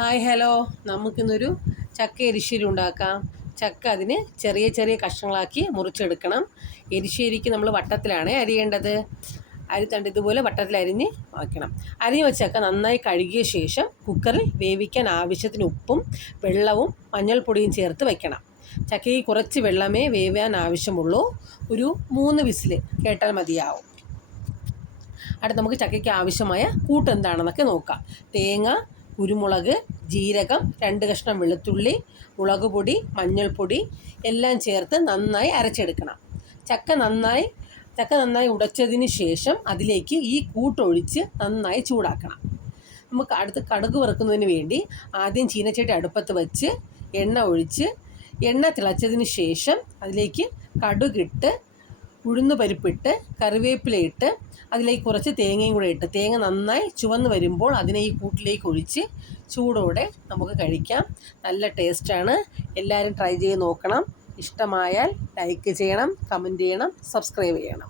Hi hello, നമുക്കിന്നൊരു ചക്ക എരിശ്ശേരി ഉണ്ടാക്കാം. ചക്ക അതിന് ചെറിയ ചെറിയ കഷ്ണങ്ങളാക്കി മുറിച്ചെടുക്കണം. എരിശ്ശേരിക്ക് നമ്മൾ വട്ടത്തിലാണ് അരിയേണ്ടത്. അരിത്തണ്ട് ഇതുപോലെ വട്ടത്തിൽ അരിഞ്ഞ് വയ്ക്കണം. അരിഞ്ഞ് വെച്ച ചക്ക നന്നായി കഴുകിയ ശേഷം കുക്കറിൽ വേവിക്കാൻ ആവശ്യത്തിന് ഉപ്പും വെള്ളവും മഞ്ഞൾപ്പൊടിയും ചേർത്ത് വയ്ക്കണം. ചക്കയ്ക്ക് കുറച്ച് വെള്ളമേ വേവാൻ ആവശ്യമുള്ളൂ. ഒരു 3 വിസിൽ കേട്ടാൽ മതിയാവും. അടുത്ത് നമുക്ക് ചക്കയ്ക്ക് ആവശ്യമായ കൂട്ട് എന്താണെന്നൊക്കെ നോക്കാം. തേങ്ങ, കുരുമുളക്, ജീരകം, 2 കഷ്ണം വെളുത്തുള്ളി, മുളക് പൊടി, മഞ്ഞൾപ്പൊടി എല്ലാം ചേർത്ത് നന്നായി അരച്ചെടുക്കണം. ചക്ക നന്നായി ഉടച്ചതിന് ശേഷം അതിലേക്ക് ഈ കൂട്ടൊഴിച്ച് നന്നായി ചൂടാക്കണം. നമുക്ക് അടുത്ത് കടുക് വറുക്കുന്നതിന് വേണ്ടി ആദ്യം ചീനച്ചട്ടി അടുപ്പത്ത് വെച്ച് എണ്ണ ഒഴിച്ച് എണ്ണ തിളച്ചതിന് ശേഷം അതിലേക്ക് കടുകിട്ട് ഉഴുന്ന് പരിപ്പിട്ട് കറിവേപ്പിലയിട്ട് അതിലേക്ക് കുറച്ച് തേങ്ങയും കൂടെ ഇട്ട് തേങ്ങ നന്നായി ചുവന്ന് വരുമ്പോൾ അതിനെ ഈ കൂട്ടിലേക്ക് ഒഴിച്ച് ചൂടോടെ നമുക്ക് കഴിക്കാം. നല്ല ടേസ്റ്റാണ്. എല്ലാവരും ട്രൈ ചെയ്ത് നോക്കണം. ഇഷ്ടമായാൽ ലൈക്ക് ചെയ്യണം, കമൻറ്റ് ചെയ്യണം, സബ്സ്ക്രൈബ് ചെയ്യണം.